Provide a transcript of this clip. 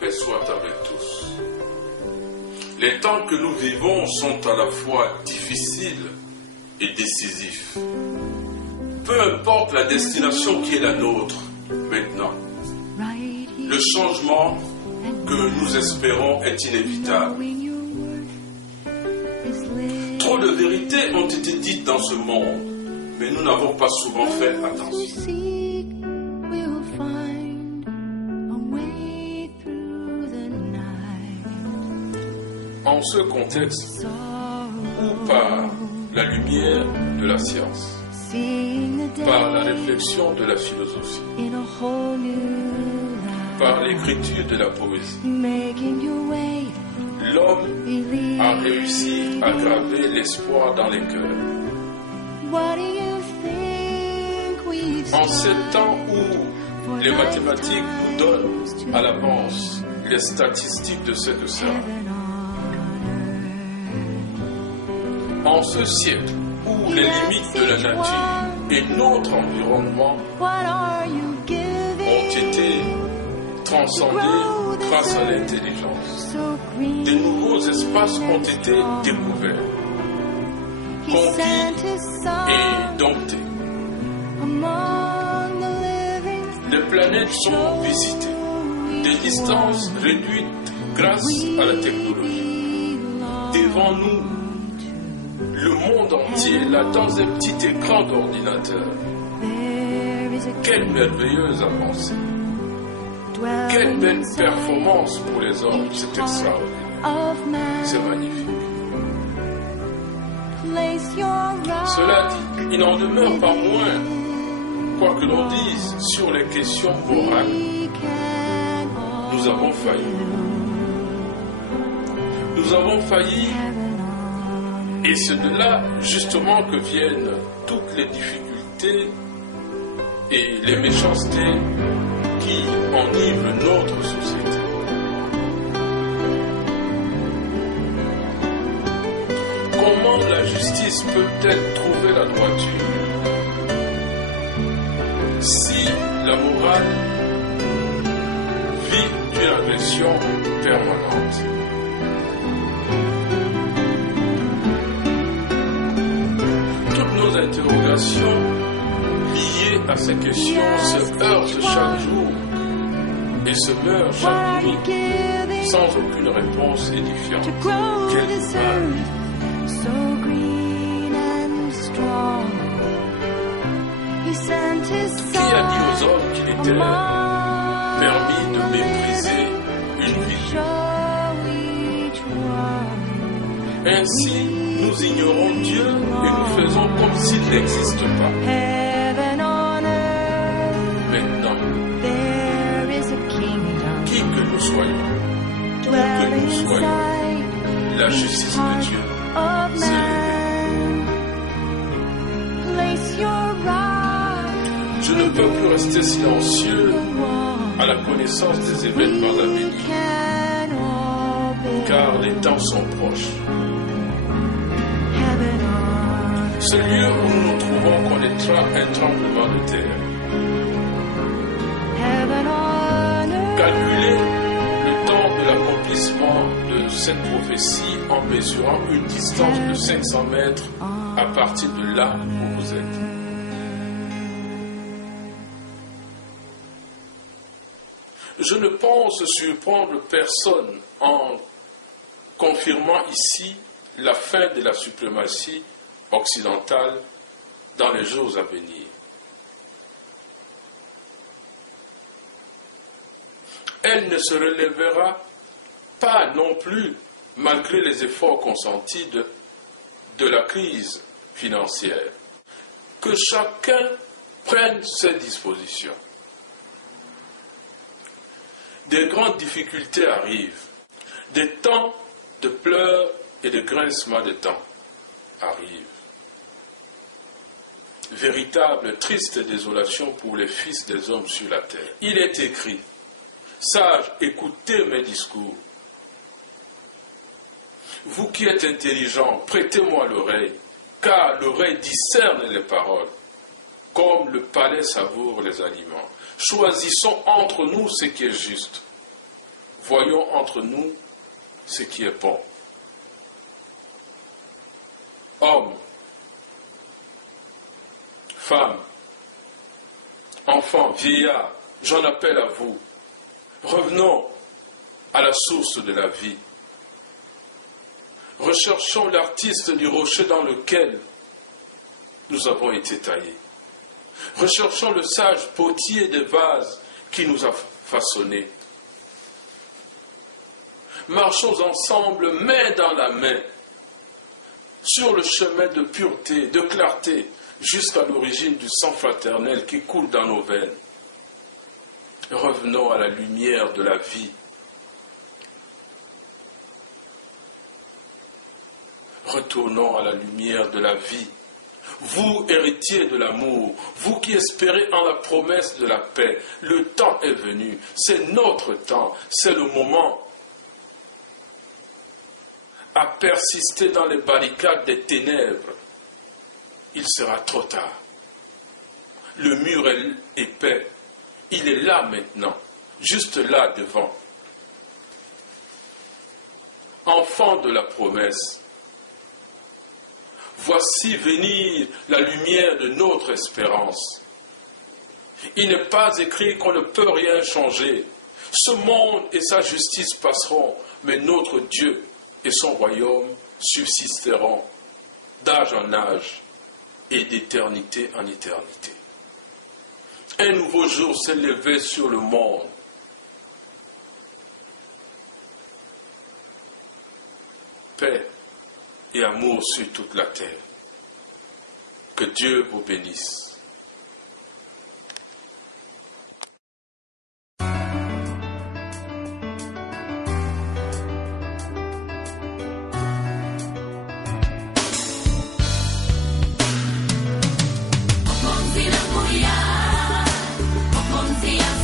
paix soit avec tous. Les temps que nous vivons sont à la fois difficiles et décisifs. Peu importe la destination qui est la nôtre maintenant, le changement que nous espérons est inévitable. Trop de vérités ont été dites dans ce monde, mais nous n'avons pas souvent fait attention. En ce contexte, où par la lumière de la science, par la réflexion de la philosophie, par l'écriture de la poésie, l'homme a réussi à graver l'espoir dans les cœurs. En ces temps où les mathématiques nous donnent à l'avance les statistiques de ce que sera, en ce siècle où les limites de la nature et notre environnement ont été transcendés grâce à l'intelligence, de nouveaux espaces ont été découverts, conquis et domptés. Les planètes sont visitées, des distances réduites grâce à la technologie. Devant nous, le monde entier, là, dans un petit écran d'ordinateur. Quelle merveilleuse avancée. Quelle belle performance pour les hommes. C'est extraordinaire. C'est magnifique. Cela dit, il n'en demeure pas moins, quoi que l'on dise, sur les questions morales, nous avons failli. Nous avons failli. Et c'est de là, justement, que viennent toutes les difficultés et les méchancetés qui enivrent notre société. Comment la justice peut-elle trouver la droiture si la morale vit d'une agression permanente? Nos interrogations liées à ces questions se heurtent chaque jour et se meurent chaque nuit sans aucune réponse édifiante. Quel dommage! Qui a dit aux hommes qu'il était permis de mépriser une vie? Ainsi, nous ignorons Dieu et nous faisons comme s'il n'existe pas. Maintenant, qui que nous soyons, où que nous soyons, la justice de Dieu, c'est lui. Je ne peux plus rester silencieux à la connaissance des événements à venir, car les temps sont proches. Ce lieu où nous nous trouvons connaîtra un tremblement de terre. Calculez le temps de l'accomplissement de cette prophétie en mesurant une distance de 500 mètres à partir de là où vous êtes. Je ne pense surprendre personne en confirmant ici la fin de la suprématie occidentale dans les jours à venir. Elle ne se relèvera pas non plus malgré les efforts consentis de la crise financière. Que chacun prenne ses dispositions. Des grandes difficultés arrivent. Des temps de pleurs et de grincements de dents arrivent. Véritable triste désolation pour les fils des hommes sur la terre. Il est écrit, sages, écoutez mes discours. Vous qui êtes intelligents, prêtez-moi l'oreille, car l'oreille discerne les paroles, comme le palais savoure les aliments. Choisissons entre nous ce qui est juste. voyons entre nous ce qui est bon. Hommes, femmes, enfants, vieillards, j'en appelle à vous. Revenons à la source de la vie. Recherchons l'artiste du rocher dans lequel nous avons été taillés. Recherchons le sage potier des vases qui nous a façonnés. Marchons ensemble, main dans la main, sur le chemin de pureté, de clarté, jusqu'à l'origine du sang fraternel qui coule dans nos veines. Revenons à la lumière de la vie. Retournons à la lumière de la vie. Vous, héritiers de l'amour, vous qui espérez en la promesse de la paix, le temps est venu, c'est notre temps, c'est le moment. À persister dans les barricades des ténèbres, il sera trop tard. Le mur est épais, il est là maintenant, juste là devant. Enfants de la promesse, voici venir la lumière de notre espérance. Il n'est pas écrit qu'on ne peut rien changer. Ce monde et sa justice passeront, mais notre Dieu et son royaume subsisteront d'âge en âge et d'éternité en éternité. Un nouveau jour s'est levé sur le monde. Paix et amour sur toute la terre. Que Dieu vous bénisse. Oponzi la moya, oponzi ya